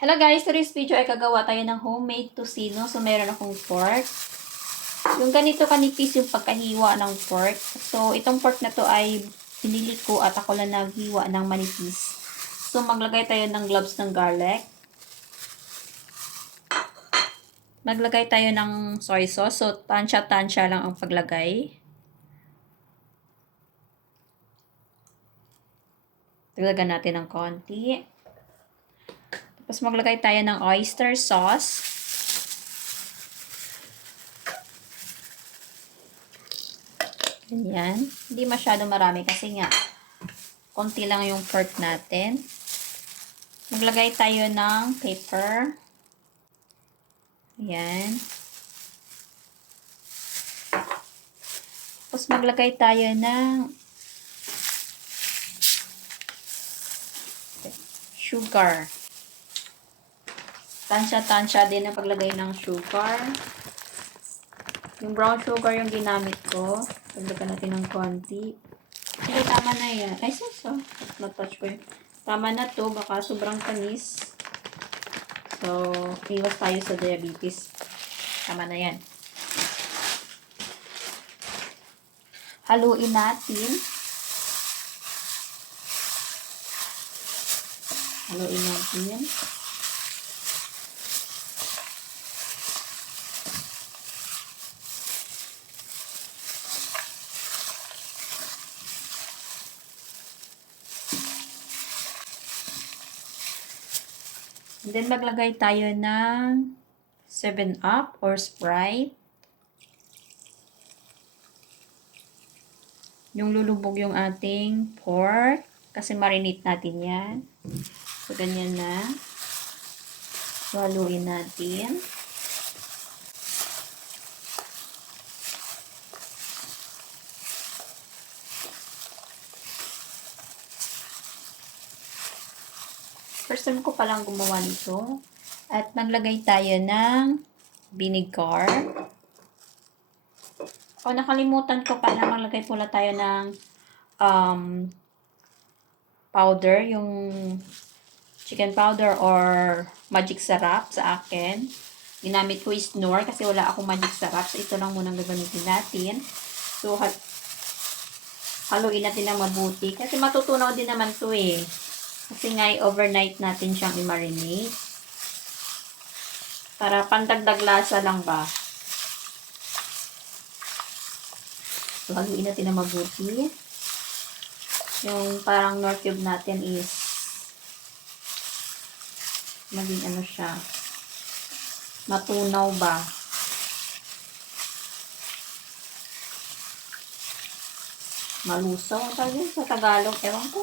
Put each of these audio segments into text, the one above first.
Hello guys, today's video ay kagawa tayo ng homemade tocino. So, meron akong pork. Yung ganito kanipis yung pagkahiwa ng pork. So, itong pork na to ay pinili ko at ako lang naghiwa ng manipis. So, maglagay tayo ng gloves ng garlic. Maglagay tayo ng soy sauce. So, tansya-tansya lang ang paglagay. Dagdagan natin ng konti. Tapos maglagay tayo ng oyster sauce. Ganyan. Hindi masyado marami kasi nga konti lang yung pork natin. Maglagay tayo ng pepper. Ayan. Tapos maglagay tayo ng sugar. Tansya-tansya din ang paglagay ng sugar. Yung brown sugar yung ginamit ko. Pagdagan natin ng konti. Hindi, tama na yan. Ay, so. Natouch ko yun. Tama na to. Baka sobrang tamis. So, iwas tayo sa diabetes. Tama na yan. Haluin natin. Haluin natin. And then, maglagay tayo ng 7-Up or Sprite. Yung lulubog yung ating pork. Kasi marinate natin yan. So, ganyan na. Haluin natin. First time ko palang gumawa nito. At maglagay tayo ng vinegar. O, nakalimutan ko pala. Maglagay pala tayo ng powder. Yung chicken powder or magic sarap sa akin. Ginamit ko is Knorr kasi wala akong magic sarap. So, ito lang munang gagamitin natin. So, haluin natin ng mabuti. Kasi matutunaw din naman to eh. Kasi nga, overnight natin siyang i-marinate. Para pandagdag lasa lang ba. So, haluin natin ng mabuti. Yung parang Knorr cube natin is maging ano siya. Matunaw ba. Malusaw. Tawag sa Tagalog. Ewan ko.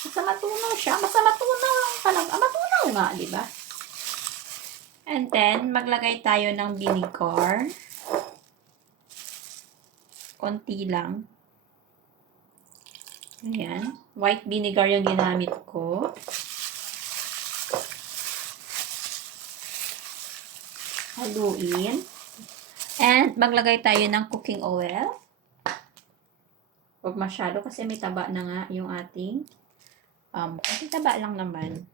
Basta matunaw siya. Basta matunaw lang talaga. Matunaw nga, di ba? And then, maglagay tayo ng vinegar. Konti lang. Ayan. White vinegar yung ginamit ko. Haluin. And, maglagay tayo ng cooking oil. Huwag masyado kasi may taba na nga yung ating kasi taba lang naman.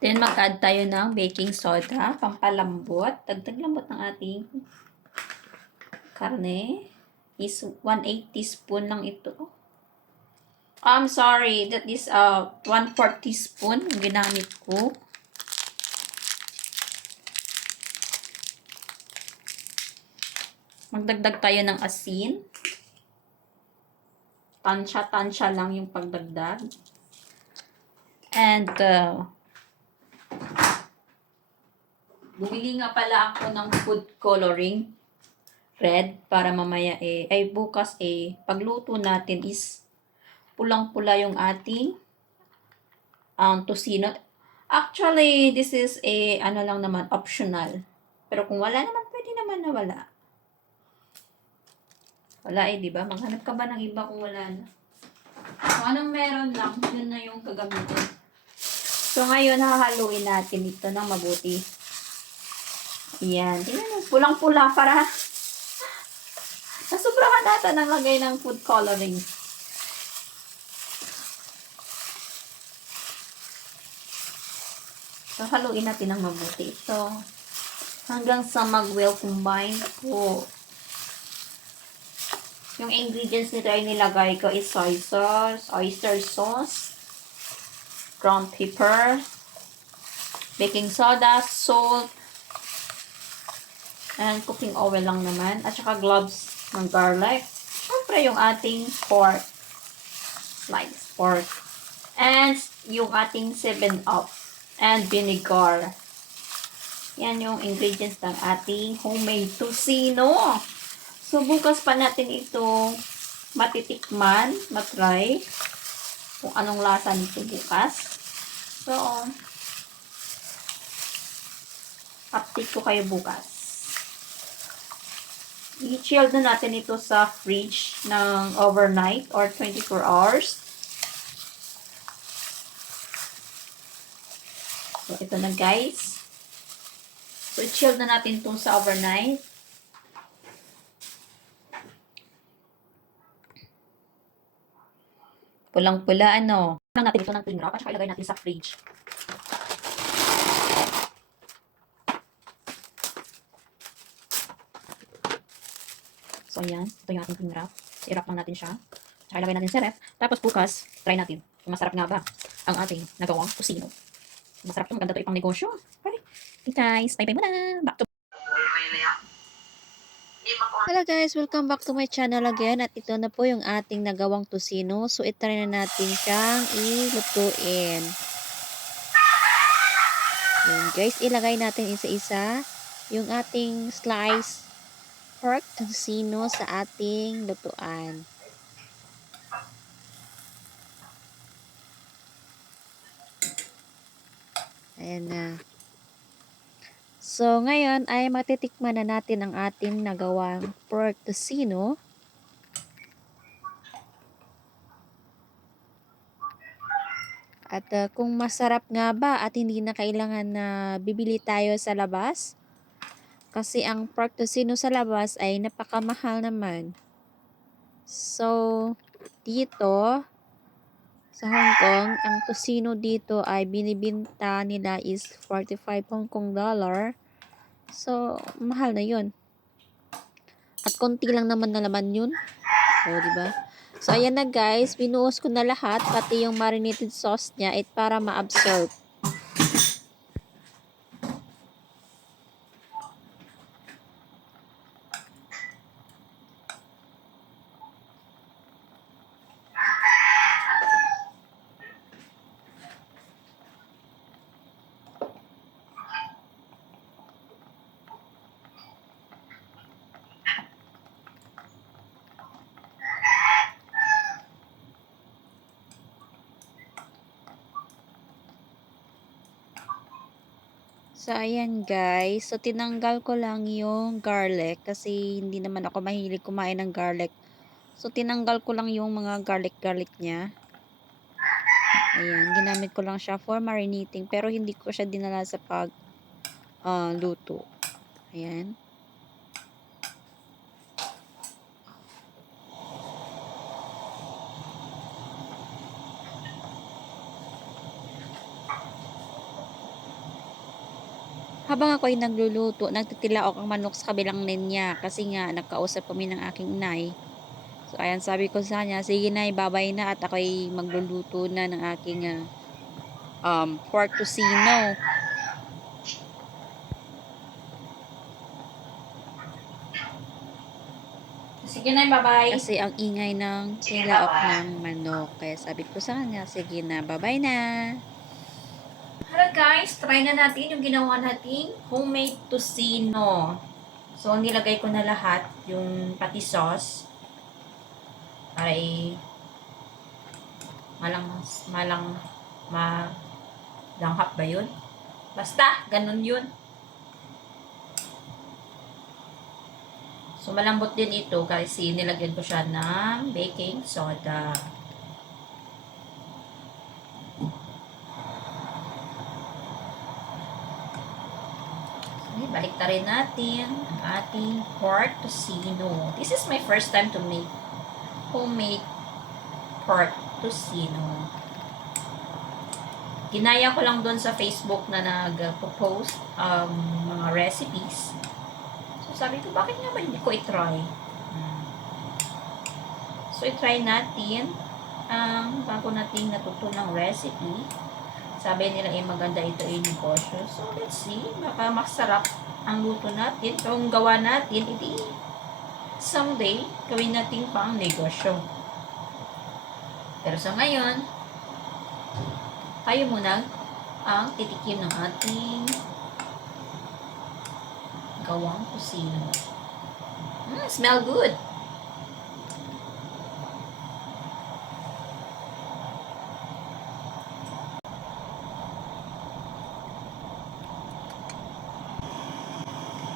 Then, mag-add tayo ng baking soda, pampalambot. Dagdag lambot ng ating karne. Is 1/8 teaspoon lang ito. I'm sorry, that is 1/4 teaspoon yung ginamit ko. Magdagdag tayo ng asin. Tansya-tansya lang yung pagdagdag. And, bumili nga pala ako ng food coloring red para mamaya ay bukas pagluto natin is pulang-pula yung ating tocino. Actually, this is ano lang naman, optional. Pero kung wala naman, pwede naman na wala. Wala di ba? Maghanap ka ba ng iba kung wala na? Kung anong meron lang, yun na yung gagamitin. So, ngayon, hahaluin natin ito ng mabuti. Ayan. Tingnan mo, pulang-pula para nasubrahan natin ang lagay ng food coloring. So, haluin natin ng mabuti ito. Hanggang sa mag-well combine po. Yung ingredients nito ay nilagay ko is soy sauce, oyster sauce, ground pepper, baking soda, salt, and cooking oil lang naman. At saka gloves ng garlic. Siyempre yung ating pork. Slice pork. And yung ating 7-Up. And vinegar. Yan yung ingredients ng ating homemade tocino. So, bukas pa natin ito matitikman, matry, kung anong lasa nito bukas. So, update ko kayo bukas. I-chill na natin ito sa fridge ng overnight or 24 hours. So, ito na guys. So, i-chill na natin ito sa overnight. Pulang-pula, ano. Lang natin ito ng cling wrap at saka ilagay natin sa fridge. So, ayan. Ito yung ating cling wrap. I-wrap lang natin siya. Saka ilagay natin sa ref. Tapos bukas, try natin. Kung masarap nga ba ang ating nagawang kusino. Masarap ito. Maganda ito ipang negosyo. Okay. Okay guys. Bye-bye muna. Back to Hello guys, welcome back to my channel again at ito na po yung ating nagawang tocino. So itry na natin siyang ilutuin. Yun guys, ilagay natin isa-isa yung ating slice pork tocino sa ating lutuan. Ayan na. So, ngayon ay matitikman na natin ang ating nagawang pork tocino. At kung masarap nga ba at hindi na kailangan na bibili tayo sa labas. Kasi ang pork tocino sa labas ay napakamahal naman. So, dito sa Hong Kong, ang tocino dito ay binibinta nila is 45 Hong Kong dollar. So, mahal na yun. At konti lang naman na laman yun. O, diba? So, ayan na guys. Binuhos ko na lahat. Pati yung marinated sauce niya para ma-absorb. So, ayan guys. So, tinanggal ko lang yung garlic kasi hindi naman ako mahilig kumain ng garlic. So, tinanggal ko lang yung mga garlic niya. Ayan, ginamit ko lang siya for marinating pero hindi ko siya dinala sa luto. Ayan. Habang ako ay nagluluto, nagtitilaok ang manok sa kabilang linya kasi nga nagkausap kami ng aking inay. So ayan, sabi ko sa kanya, sige na, babay na at ako ay magluluto na ng aking pork tocino. sige na, bye-bye. Kasi ang ingay ng tilaok ng manok. Kaya sabi ko sa kanya, sige na, babay na. Hello guys, try na natin yung ginawa nating homemade tocino. So, nilagay ko na lahat yung pati sauce para malanghap ba yun? Basta, ganun yun. So, malambot din ito kasi nilagyan ko siya ng baking soda. Balik ta rin natin ang ating pork tocino. This is my first time to make homemade pork tocino. Ginaya ko lang doon sa Facebook na nag-post mga recipes. So, sabi ko, bakit nga ba hindi ko i-try? So, i-try natin ang bago nating natutunang recipe. Sabi nila, maganda ito yung negosyo. So, let's see. Baka masarap ang luto natin. Kung gawa natin, iti someday, gawin natin pang negosyo. Pero sa ngayon, tayo muna ang titikim ng ating gawang kusina. Smell good!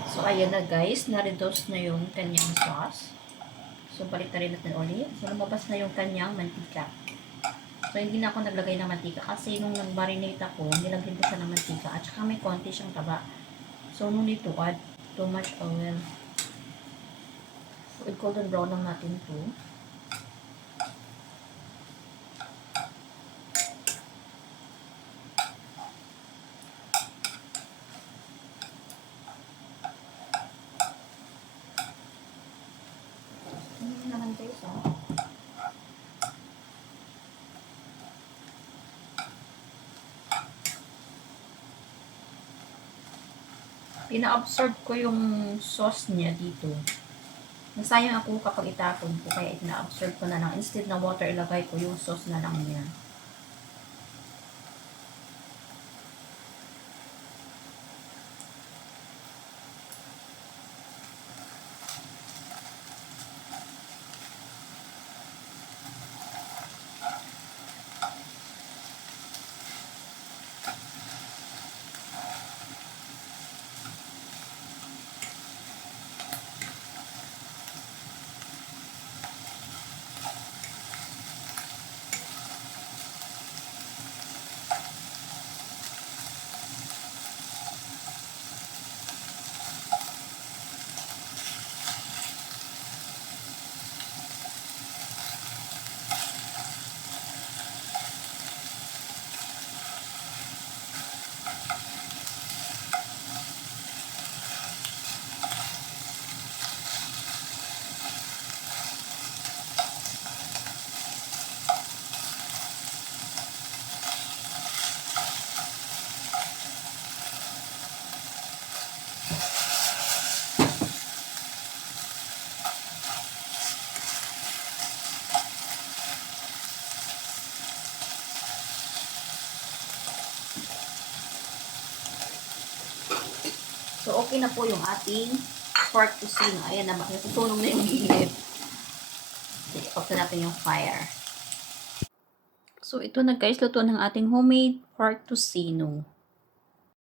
So, ayan na guys. Na-reduce na yung kanyang sauce. So, balik na rin natin ulit. So, lumabas na yung kanyang mantika. So, hindi na ako naglagay ng mantika kasi nung nag-marinate ako, nilagyan ko siya ng mantika at saka may konti siyang taba. So, no need to add too much oil. So, golden brown lang natin ito. Naman guys, Pina-absorb ko yung sauce niya dito. Nasayang ako kapag itapon ko, kaya ina-absorb ko na lang. Instead na water, ilagay ko yung sauce na lang niya. So, okay na po yung ating pork tusino. Ayan na, natutunog na yung init. Off na natin yung fire. So, ito na guys, luto ng ating homemade pork tusino.